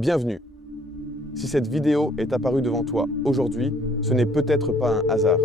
Bienvenue. Si cette vidéo est apparue devant toi aujourd'hui, ce n'est peut-être pas un hasard.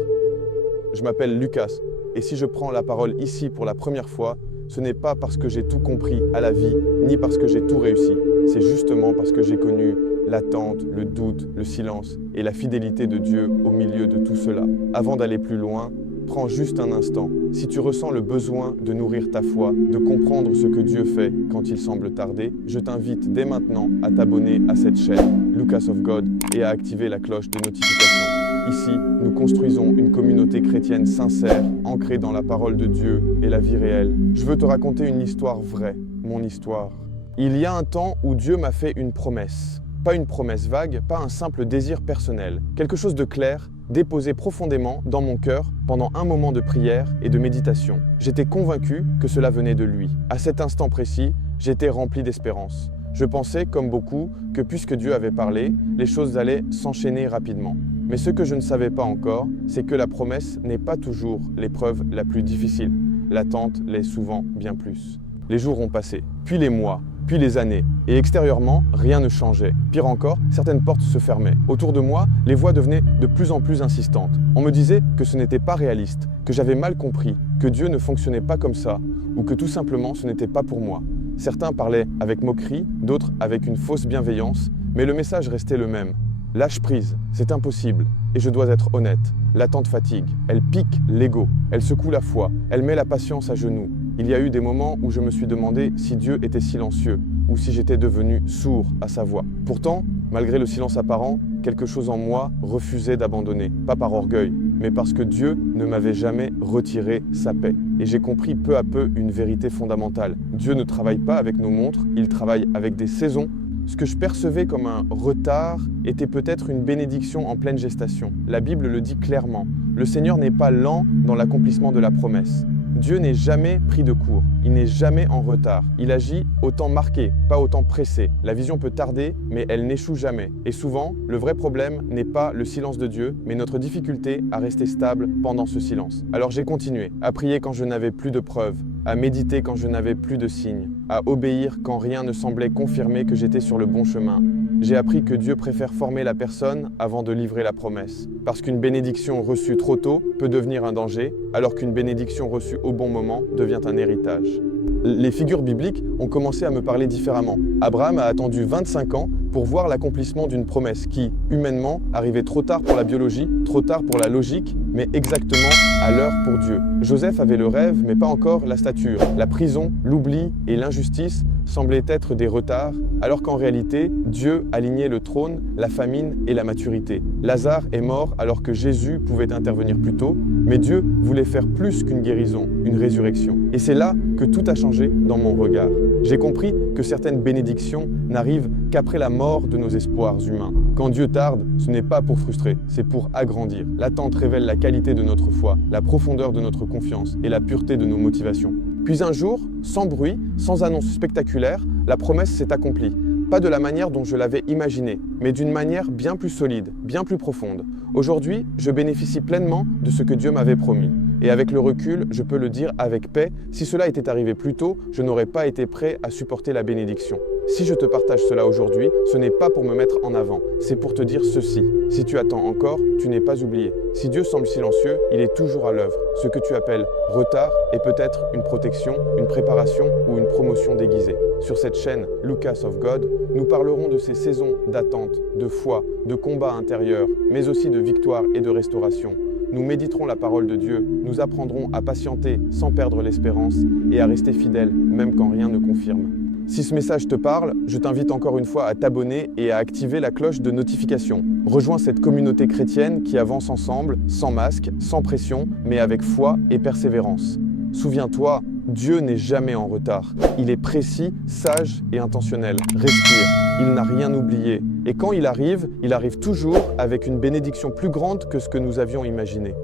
Je m'appelle Lucas et si je prends la parole ici pour la première fois, ce n'est pas parce que j'ai tout compris à la vie, ni parce que j'ai tout réussi. C'est justement parce que j'ai connu l'attente, le doute, le silence et la fidélité de Dieu au milieu de tout cela. Avant d'aller plus loin, prends juste un instant. Si tu ressens le besoin de nourrir ta foi, de comprendre ce que Dieu fait quand il semble tarder, je t'invite dès maintenant à t'abonner à cette chaîne, Lucas of God, et à activer la cloche de notification. Ici, nous construisons une communauté chrétienne sincère, ancrée dans la parole de Dieu et la vie réelle. Je veux te raconter une histoire vraie, mon histoire. Il y a un temps où Dieu m'a fait une promesse. Pas une promesse vague, pas un simple désir personnel. Quelque chose de clair, déposé profondément dans mon cœur pendant un moment de prière et de méditation. J'étais convaincu que cela venait de lui. À cet instant précis, j'étais rempli d'espérance. Je pensais, comme beaucoup, que puisque Dieu avait parlé, les choses allaient s'enchaîner rapidement. Mais ce que je ne savais pas encore, c'est que la promesse n'est pas toujours l'épreuve la plus difficile. L'attente l'est souvent bien plus. Les jours ont passé, puis les mois, puis les années, et extérieurement, rien ne changeait. Pire encore, certaines portes se fermaient. Autour de moi, les voix devenaient de plus en plus insistantes. On me disait que ce n'était pas réaliste, que j'avais mal compris, que Dieu ne fonctionnait pas comme ça, ou que tout simplement ce n'était pas pour moi. Certains parlaient avec moquerie, d'autres avec une fausse bienveillance, mais le message restait le même. Lâche prise, c'est impossible, et je dois être honnête. L'attente fatigue, elle pique l'ego, elle secoue la foi, elle met la patience à genoux. Il y a eu des moments où je me suis demandé si Dieu était silencieux ou si j'étais devenu sourd à sa voix. Pourtant, malgré le silence apparent, quelque chose en moi refusait d'abandonner, pas par orgueil, mais parce que Dieu ne m'avait jamais retiré sa paix. Et j'ai compris peu à peu une vérité fondamentale. Dieu ne travaille pas avec nos montres, il travaille avec des saisons. Ce que je percevais comme un retard était peut-être une bénédiction en pleine gestation. La Bible le dit clairement. Le Seigneur n'est pas lent dans l'accomplissement de la promesse. Dieu n'est jamais pris de court, il n'est jamais en retard. Il agit au temps marqué, pas au temps pressé. La vision peut tarder, mais elle n'échoue jamais. Et souvent, le vrai problème n'est pas le silence de Dieu, mais notre difficulté à rester stable pendant ce silence. Alors j'ai continué, à prier quand je n'avais plus de preuves, à méditer quand je n'avais plus de signes, à obéir quand rien ne semblait confirmer que j'étais sur le bon chemin. J'ai appris que Dieu préfère former la personne avant de livrer la promesse. Parce qu'une bénédiction reçue trop tôt peut devenir un danger, alors qu'une bénédiction reçue au bon moment devient un héritage. Les figures bibliques ont commencé à me parler différemment. Abraham a attendu 25 ans pour voir l'accomplissement d'une promesse qui, humainement, arrivait trop tard pour la biologie, trop tard pour la logique, mais exactement à l'heure pour Dieu. Joseph avait le rêve, mais pas encore la stature. La prison, l'oubli et l'injustice semblaient être des retards, alors qu'en réalité, Dieu alignait le trône, la famine et la maturité. Lazare est mort alors que Jésus pouvait intervenir plus tôt, mais Dieu voulait faire plus qu'une guérison, une résurrection. Et c'est là que tout a changé dans mon regard. J'ai compris que certaines bénédictions n'arrivent qu'après la mort de nos espoirs humains. Quand Dieu tarde, ce n'est pas pour frustrer, c'est pour agrandir. L'attente révèle la qualité de notre foi, la profondeur de notre confiance et la pureté de nos motivations. Puis un jour, sans bruit, sans annonce spectaculaire, la promesse s'est accomplie. Pas de la manière dont je l'avais imaginé, mais d'une manière bien plus solide, bien plus profonde. Aujourd'hui, je bénéficie pleinement de ce que Dieu m'avait promis. Et avec le recul, je peux le dire avec paix, si cela était arrivé plus tôt, je n'aurais pas été prêt à supporter la bénédiction. Si je te partage cela aujourd'hui, ce n'est pas pour me mettre en avant, c'est pour te dire ceci. Si tu attends encore, tu n'es pas oublié. Si Dieu semble silencieux, il est toujours à l'œuvre. Ce que tu appelles retard est peut-être une protection, une préparation ou une promotion déguisée. Sur cette chaîne Lucas of God, nous parlerons de ces saisons d'attente, de foi, de combat intérieur, mais aussi de victoire et de restauration. Nous méditerons la parole de Dieu, nous apprendrons à patienter sans perdre l'espérance et à rester fidèles même quand rien ne confirme. Si ce message te parle, je t'invite encore une fois à t'abonner et à activer la cloche de notification. Rejoins cette communauté chrétienne qui avance ensemble, sans masque, sans pression, mais avec foi et persévérance. Souviens-toi, Dieu n'est jamais en retard. Il est précis, sage et intentionnel. Respire, il n'a rien oublié. Et quand il arrive toujours avec une bénédiction plus grande que ce que nous avions imaginé.